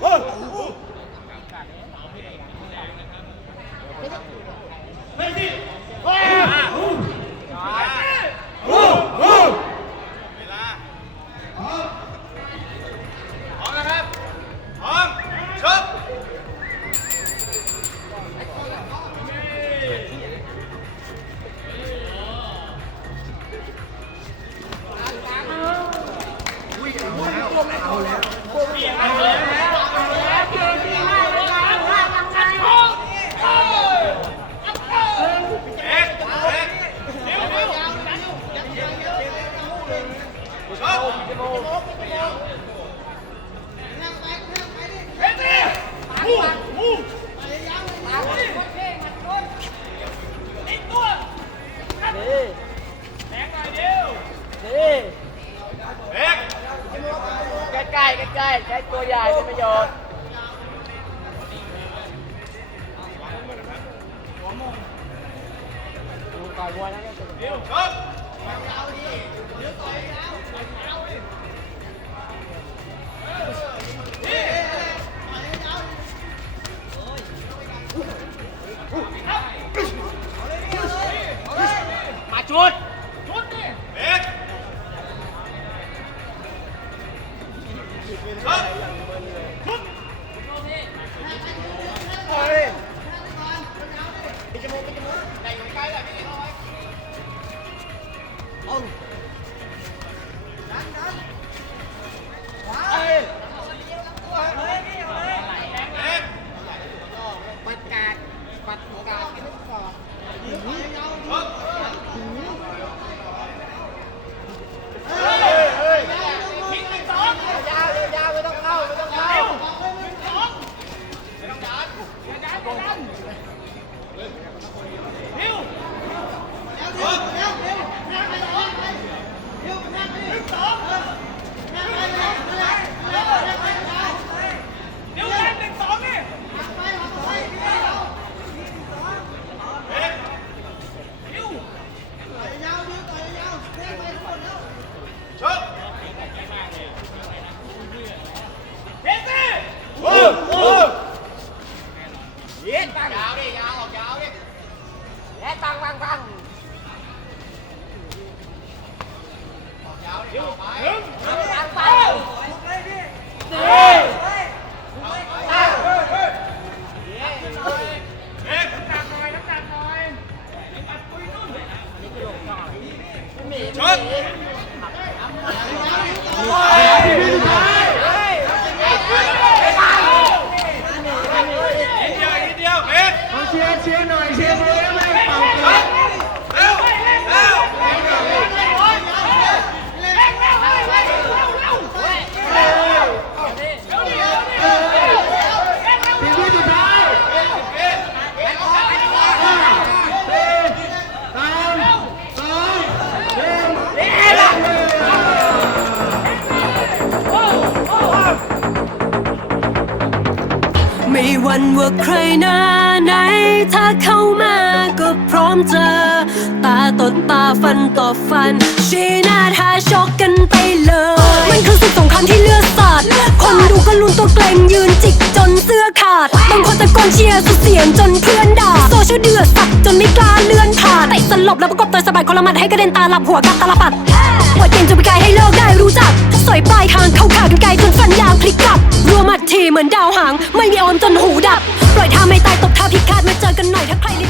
พร้อมนะครับพร้อมชกเอ็กเอ็กเร็วเร็วชกเอ็กดิมูมูอีกตัวแรงหน่อยเดียวเอ็ก ใกล้ ใกล้ๆใช้ตัวใหญ่เป็นประโยชน์ดูก่อนวัวนะเนี่ยเร็วชกมาชุด ปัดกาดกินลูกศร ชก ยาวๆยาวๆไม่ต้องเข้าไม่ต้องเข้า เร็วแรงหนึ่งสองนี่เอ็กเร็วชกเอ็กดิ เย็นปังยาวดิยาวออกยาวดิและปังปังปัง หนึ่ง ปังปัง เอ็กน้ำหนักหน่อยน้ำหนักหน่อยหมีชกนิดเดียวนิดเดียวเอ็กเชียร์เชียร์หน่อยเชียร์เชียร์ไม่เป่าชกเไม่หวันว่าใครหน้าไหน ถ้าเข้ามาก็พร้อมเจอ ตาต่อตาฟันต่อฟัน ชี้หน้าท้าชกกันไปเลย มันคือศึกสงครามที่เลือดสาด คนดูก็ลุ้นตัวเกรงยืนจิกจนเสื้อขาด บางคนตะโกนเชียร์สุดเสียงจนเพื่อนด่า โซเชียลเดือดสับจนไม่กล้าเลื่อนผ่านเตะสลบแล้วประกบตัวสะบัดคนละหมัดให้กระเด็นตาหลับหัวกับตาลปัดปวดเก่งจนไปไกลให้เลิกได้รู้จักสอย ใคร